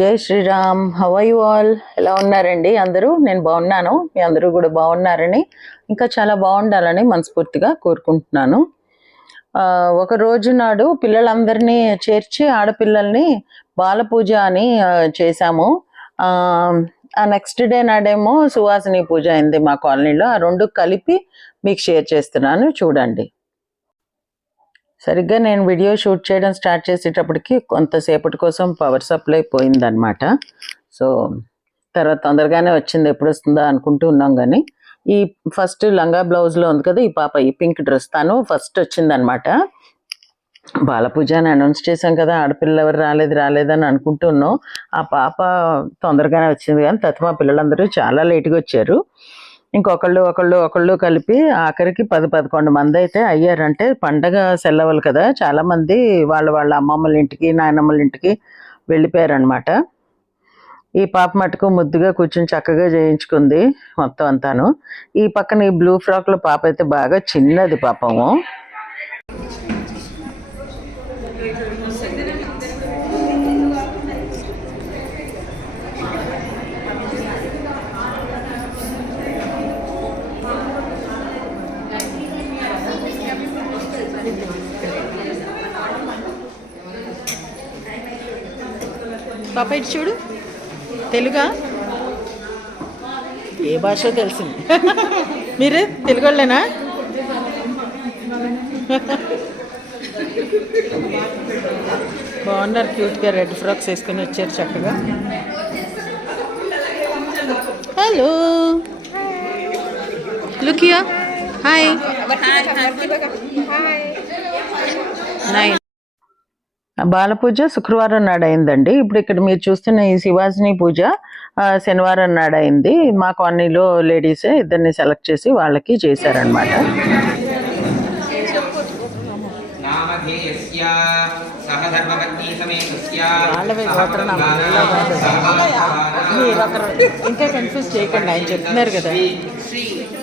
జై Shriram. How are you all? ఎలా ఉన్నారండి అందరూ? నేను బాగున్నాను, మీ అందరూ కూడా బాగున్నారని, ఇంకా చాలా బాగుండాలని మనస్ఫూర్తిగా కోరుకుంటున్నాను. ఒక రోజు నాడు పిల్లలందరినీ చేర్చి ఆడపిల్లల్ని బాలపూజ అని చేశాము. ఆ నెక్స్ట్ డే నాడేమో సువాసిని పూజ అయింది మా కాలనీలో. ఆ రెండు కలిపి మీకు షేర్ చేస్తున్నాను, చూడండి. సరిగ్గా నేను వీడియో షూట్ చేయడం స్టార్ట్ చేసేటప్పటికి కొంతసేపటి కోసం పవర్ సప్లై పోయిందనమాట. సో తర్వాత తొందరగానే వచ్చింది, ఎప్పుడు వస్తుందో అనుకుంటూ ఉన్నాం. కానీ ఈ ఫస్ట్ లంగా బ్లౌజ్లో ఉంది కదా ఈ పాప, ఈ పింక్ డ్రెస్, తను ఫస్ట్ వచ్చిందనమాట. బాలపూజ అని అనౌన్స్ చేశాం కదా, ఆడపిల్ల ఎవరు రాలేదని అనుకుంటున్నాం. ఆ పాప తొందరగానే వచ్చింది, కానీ తత్మా పిల్లలందరూ చాలా లేట్గా వచ్చారు. ఇంకొకళ్ళు కలిపి ఆఖరికి 10-11 మంది అయితే అయ్యారంటే, పండగ సెలవులు కదా, చాలామంది వాళ్ళ అమ్మమ్మల ఇంటికి నాయనమ్మల ఇంటికి వెళ్ళిపోయారనమాట. ఈ పాప మటుకు ముద్దుగా కూర్చొని చక్కగా చేయించుకుంది మొత్తం అంతాను. ఈ పక్కన ఈ బ్లూ ఫ్రాక్లో పాప అయితే బాగా చిన్నది పాపము. పాప ఇటు చూడు, తెలుగా? ఏ భాష తెలిసింది? మీరు తెలుగు వాళ్ళేనా? బాగున్నారు, క్యూట్గా రెడ్ ఫ్రాక్స్ వేసుకొని వచ్చారు చక్కగా. Hello, look here. Hi. Nice. బాలపూజ శుక్రవారం నాడు అయిందండి. ఇప్పుడు ఇక్కడ మీరు చూస్తున్న ఈ శివాజిని పూజ శనివారం నాడు అయింది. మా కాలనీలో లేడీసే ఇద్దరిని సెలెక్ట్ చేసి వాళ్ళకి చేశారనమాట. ఇంకా కన్ఫ్యూజ్ చేయకండి, ఆయన చెప్తున్నారు కదా.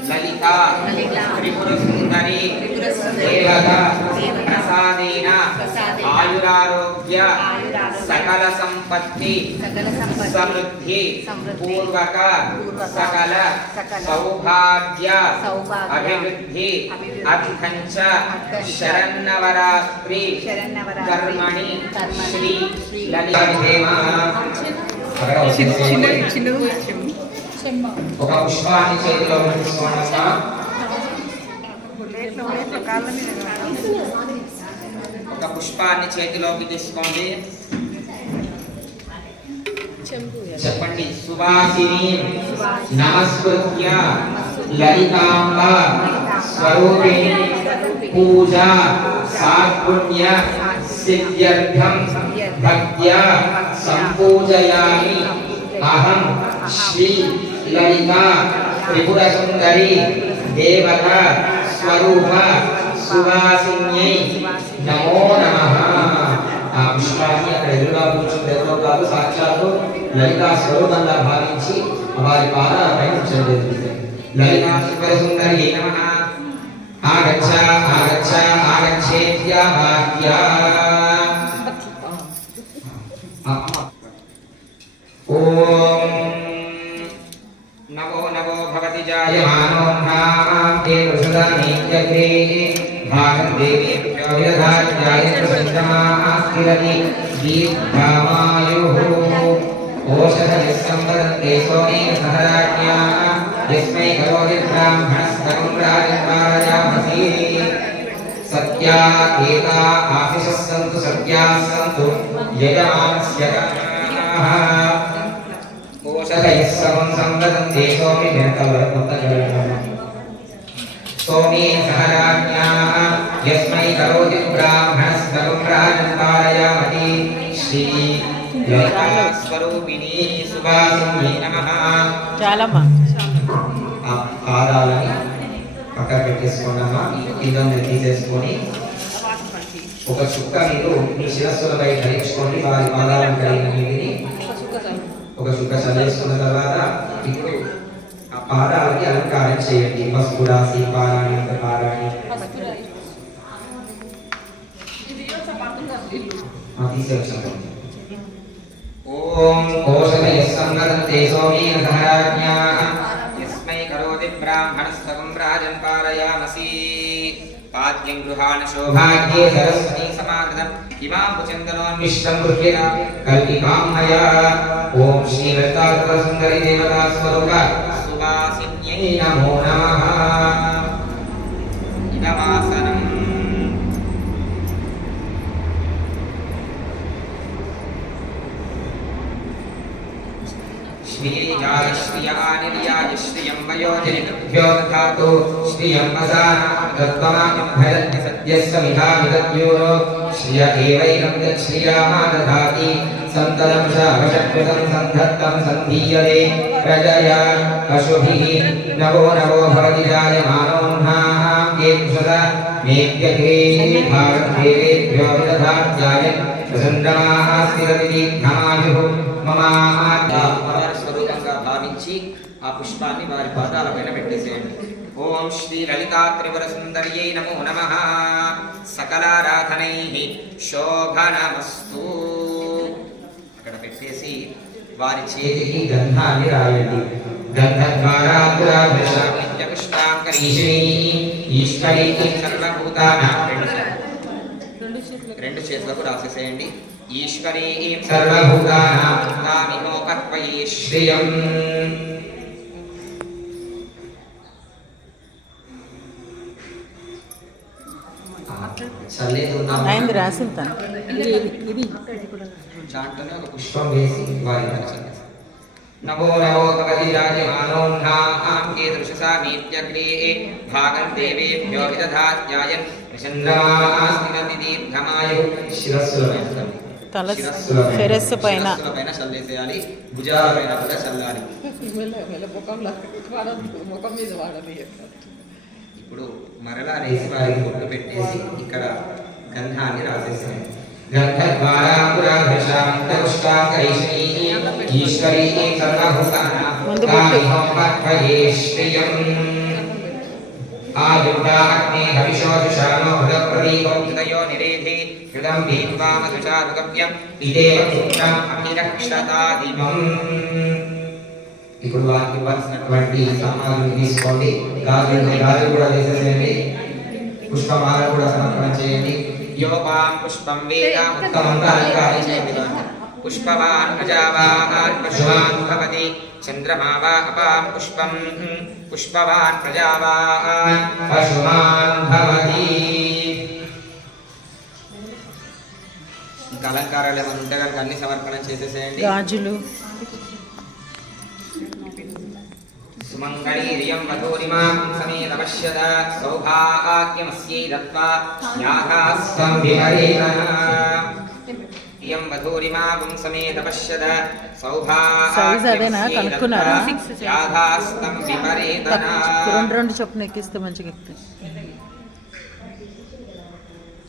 లలితా త్రిపుర సుందరి దేవత ప్రసాదేన ఆయురారోగ్య సకల సంపత్తి సమృద్ధి పూర్వక సకల సౌభాగ్య అభివృద్ధి అర్థంచ శరన్నవరాత్రి కర్మణి శ్రీ లలితా ఒక పుష్పాన్ని చేతిలో తీసుకోండి. ఒక పుష్పాన్ని చేతిలోకి తీసుకోండి. చెప్పండి. సువాసిని నమస్కృత్య లలితాంబ స్వరూపిణి పూజ సాత్పుణ్య సిద్ధ్యర్థం భక్త్యా సంపూజయామి. అహం శ్రీ లలితా త్రిపుర సుందరి దేవత స్వరూప సువాసిన్యై నమో నమః. ఆ పుష్పాన్ని అక్కడ ఎదురుగా కూర్చుని ఎవరో కాదు, సాక్షాత్తు లలితా స్వరూపంగా భావించి వారి పాదాలపై ఉంచలేదు. లలితా త్రిపుర సుందరి నమః. ఆగచ్చ ఆగచ్చ ఆగచ్చేత్యా వాక్యా. ఓం నమో నమో భవతి జాయమానో నామే వృషదామేత్యగ్రే భాగం దేవేభ్యో విదధాత్యాయ ప్రసన్నమాస్తిరతి దీర్ఘమాయుః. ఓషధయః సంవదంతే సోమేన సహరాజ్ఞా యస్మై కరోతి బ్రాహ్మణస్తవం రాజన్వారయామసి. సత్యా ఏతా ఆశిషః సంతు సత్యాః సంతు యజమానస్య సోమే సహరాజ్ఞా యస్మై కరోతి బ్రాహ్మణస్తవం రాజన్వారయామసి. శ్రీ లలితా స్వరూపిణి సువాసిన్యై నమః. చాలమ్మా. ఆ పాదాలని పక్కన పెట్టేసుకోండమ్మా. కింద తీసేసుకొని ఒక చుక్క మీరు మీ శిరస్సులపై ధరించుకోండి. వారి పాదాలను కలిగిన నీటిని ఒక చుక్క చల్లేసుకున్న తర్వాత ఇప్పుడు ఆ పాదాలకి అలంకారం చేయండి. పసుపు రాసి పారాణి తీసేవచ్చాం. ఓం ఓషధయః సంవదంతే సోమేన సహరాజ్ఞాః యస్మై కరోతి బ్రాహ్మణస్తవం రాజన్ పారయామసి పాద్యం గృహాణ శోభాగ్యే సరస్వతీ సమాగతం ఇమాం చందనోన్మిష్టం గృహ్య కల్పికాం మయా ఓం శ్రీ లలితాత్రిపుర సుందరి దేవతా స్వరూప సువాసిన్యై నమో నమః ఇదమాసనం श्रियाय श्रियानिर्याय श्रियं वयोजनिभ्यो दधातु श्रियं वसानामगत्वमाभ्यदन्ति सद्यस्य मिधामिदद्यो श्रिय एवैनं यच्छ्रियामा दधाति सन्ततं शावशकृतं सन्धत्तं सन्धीयते प्रजया पशुभिः नवो नवो भवति जायमानोऽह्नाः येषुषदा मेऽप्यग्रे भारतदेवेभ्यो विदधात्याय प्रसन्नमाः स्थिरतिदीर्घमायुः స్వరూపంగా భావించి ఆ పుష్పాన్ని వారి పాదాలపైన పెట్టేసేయండి. ఓం శ్రీ లలితా త్రిపుర సుందర్యై నమో నమః. సకలారాధనైః శోభనమస్తు. అక్కడ పెట్టేసి వారి చేతికి గంధాన్ని రాయండి. గంధద్వారా ఈశ్వరీ సర్వభూతానాం రెండు చేతులకు రాసేసేయండి. ఈశ్వరీ సర్వభూతానాం తామిమోకత్వయే శ్రియం. అయింది రాసింతాను. దాంట్లోనే ఒక పుష్పం వేసి వారి నమో నమో భగవతి రాజమానోన్హాం కీదృశసా మీత్యగ్రే భాగం దేవేభ్యో విదధాత్యాయన్ చంద్రమాస్తిరతి దీర్ఘమాయు. శిరస్సులో తల శిరస్సు పైన చల్లేసేయాలి. భుజాల పైన కూడా చల్లాలి. ఇప్పుడు మరలా రేసి వారికి బొట్టు పెట్టేసి ఇక్కడ గంధాన్ని రాసేసాను. ఈశ్వరీ సర్వభూతానాం తామిమోకత్వయే శ్రియం. ఆయుర్దాగ్నే హవిషోషామో హృదప్రదీపం హృదయో నిరేధే హృదం భీత్వామధుచారుగవ్యం ఇదేవ సూత్రం అభిరక్షతాదిమం. ఇప్పుడు వారికి ఇవ్వాల్సినటువంటి సామాగ్రిని తీసుకోండి. గాజులు కూడా వేసేసేయండి. పుష్పమాల కూడా సమర్పణ చేయండి. యోపాం పుష్పం వేదాముత్తమంగా అలంకరించేయండి. పుష్పవాన్ అజావాన్ పశువాన్ భవతి చంద్రమా వా అపాం పుష్పం పుష్పవాన్ ప్రజావాన్ పశువాన్ భవతి. ఇంకా అలంకారాలు ఏమైనా ఉంటే కనుక అన్ని సమర్పణ చేసేసేయండి. గాజులు సుమంగళీర్యం వధూరిమాం సమేత పశ్యద సౌభాగ్యమస్యై దత్వా యాథాస్తం విపరీతః. ఇయం వధూరిమాం సమేత పశ్యద సౌభాగ్యమస్యై దత్వా యాథాస్తం విపరీతః. రెండు చొప్పున ఎక్కిస్తే మంచిగా ఎక్కుతాయి.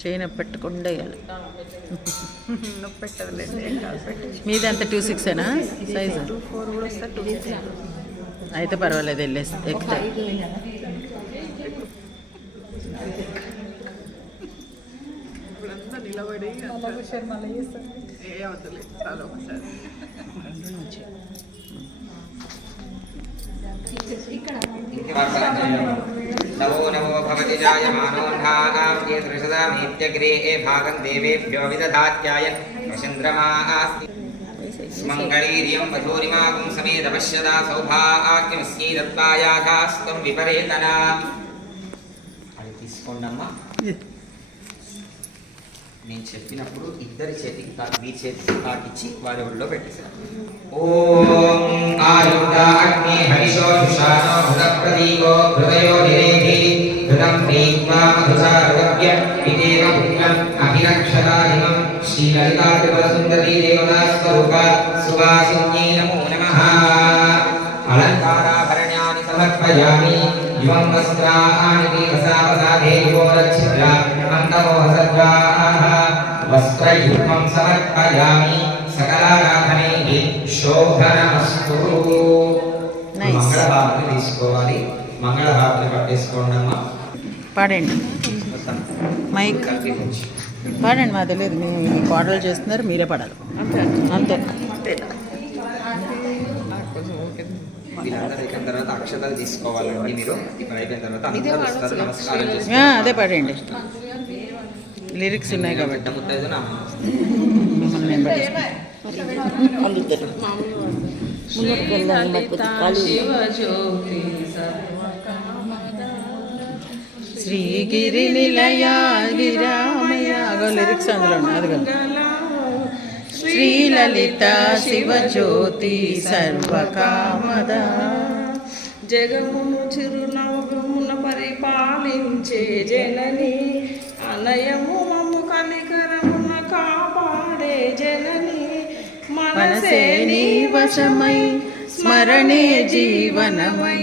చైన్ పెట్టుకుండా వేయాలి. మీది అంత 2.6 సైజు అయితే పర్వాలేదు, వెళ్ళేసి ఎక్కుతాయి. నవో నవో భవతి జాయమానోన్హాం కీదృశదా మీత్యగ్రే భాగం దేవేభ్యో విదధాత్యాయన్ చంద్రమాస్తి. సుమంగళీర్యం వధూరిమాం సమేత పశ్యదా సౌభాగ్యమస్యై దత్వా యాథాస్తం విపరీతః. అది తీసుకోండమ్మా. నేను చెప్పినప్పుడు ఇద్దరి చేతికి మీ చేతికి తాకిచ్చి వారి ఒళ్ళో పెట్టేశారు. ఓం ఆయుర్దాగ్నే హవిషోషానో హృదప్రదీపో హృదయో నిరేధి హృదం ప్రీత్వామధుచారుగవ్యం ఇదేవ పుత్రం అభిరక్షతాదిమం. శ్రీ లలితా త్రిపుర సుందరీ దేవతా స్వరూప సువాసిన్యై నమో నమః. అలంకారాభరణాని సమర్పయామి. యువం వస్త్రాణి దేవసావసాధే యువోరచ్ఛిద్రా మందమోహసద్వాః వస్త్రయుగ్మం సమర్పయామి. సకలారాధనైః శోభనమస్తు. మంగళహారతి తీసుకోవాలి. మంగళహారతి పట్టేసుకోండి అమ్మా. పాడండి మైక్ పాడండి. మా తెలియదు, మీ కోడలు చేస్తున్నారు, మీరే పాడాలి అంతే. వీళ్ళందరూ అయిపోయిన తర్వాత అక్షతలు తీసుకోవాలండి మీరు. ఇప్పుడు అయిపోయిన తర్వాత అందరూ వస్తారు, నమస్కారం అదే చేసుకుంటారు. పాడండి, లిరిక్స్ ఉన్నాయి కాబట్టి. పెద్ద ముత్తైదున మిమ్మల్ని నేను పట్టిస్తాను. శ్రీగిరి నిలయ గిరామయ లిరిక్స్ అందులో అది కదా. శ్రీలలిత శివజ్యోతి సర్వకామద జగమును చిరునవ్వున పరిపాలించే జనని అనయము మమ్ము కనికరమున కాపాడే జనని మనసే నీ వశమై స్మరణే జీవనమై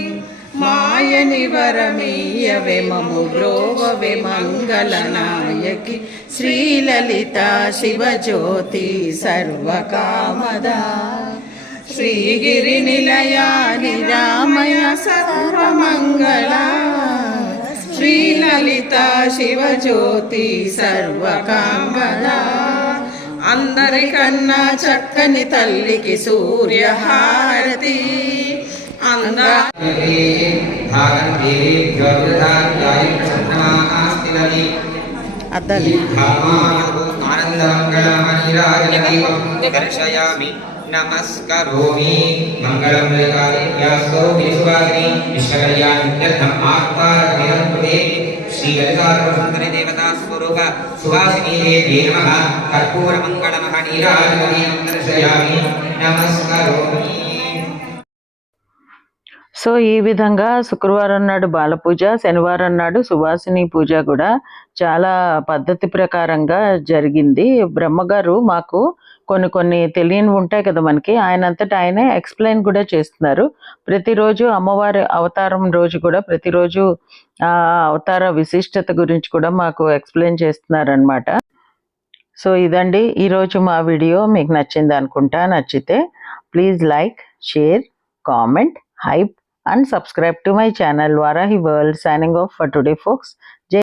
మాయని వరమీయవే మము బ్రోవవే మంగళనాయకి శ్రీలలిత శివజ్యోతి సర్వకామద శ్రీగిరి నిలయ నిరామయ సర్వమంగళ శ్రీలలిత శివజ్యోతి సర్వకామద అందరికన్నా చక్కని తల్లికి సూర్యహారతి అద్దాలి దర్శయామి నమస్కరోమి మంగళం లలితాదేవ్యాస్తో విశ్వాసిని విశ్వకళ్యాణం ఆత్మారమిదే శ్రీ లలితాసుందరి దేవతా స్వరూప సువాసిని దేవ్యే నమః కర్పూర మంగళ మహనీరాజనీయం దర్శయామి నమస్కరోమి. సో ఈ విధంగా శుక్రవారం నాడు బాలపూజ, శనివారం నాడు సువాసిని పూజ కూడా చాలా పద్ధతి ప్రకారంగా జరిగింది. బ్రహ్మగారు మాకు కొన్ని తెలియని ఉంటాయి కదా మనకి, ఆయనంతటా ఆయనే ఎక్స్ప్లెయిన్ కూడా చేస్తున్నారు. ప్రతిరోజు అమ్మవారి అవతారం రోజు కూడా ప్రతిరోజు అవతార విశిష్టత గురించి కూడా మాకు ఎక్స్ప్లెయిన్ చేస్తున్నారనమాట. సో ఇదండి ఈరోజు మా వీడియో. మీకు నచ్చింది అనుకుంటా. నచ్చితే please like, share, comment, hype and subscribe to my channel Varahi World. Signing off for today folks.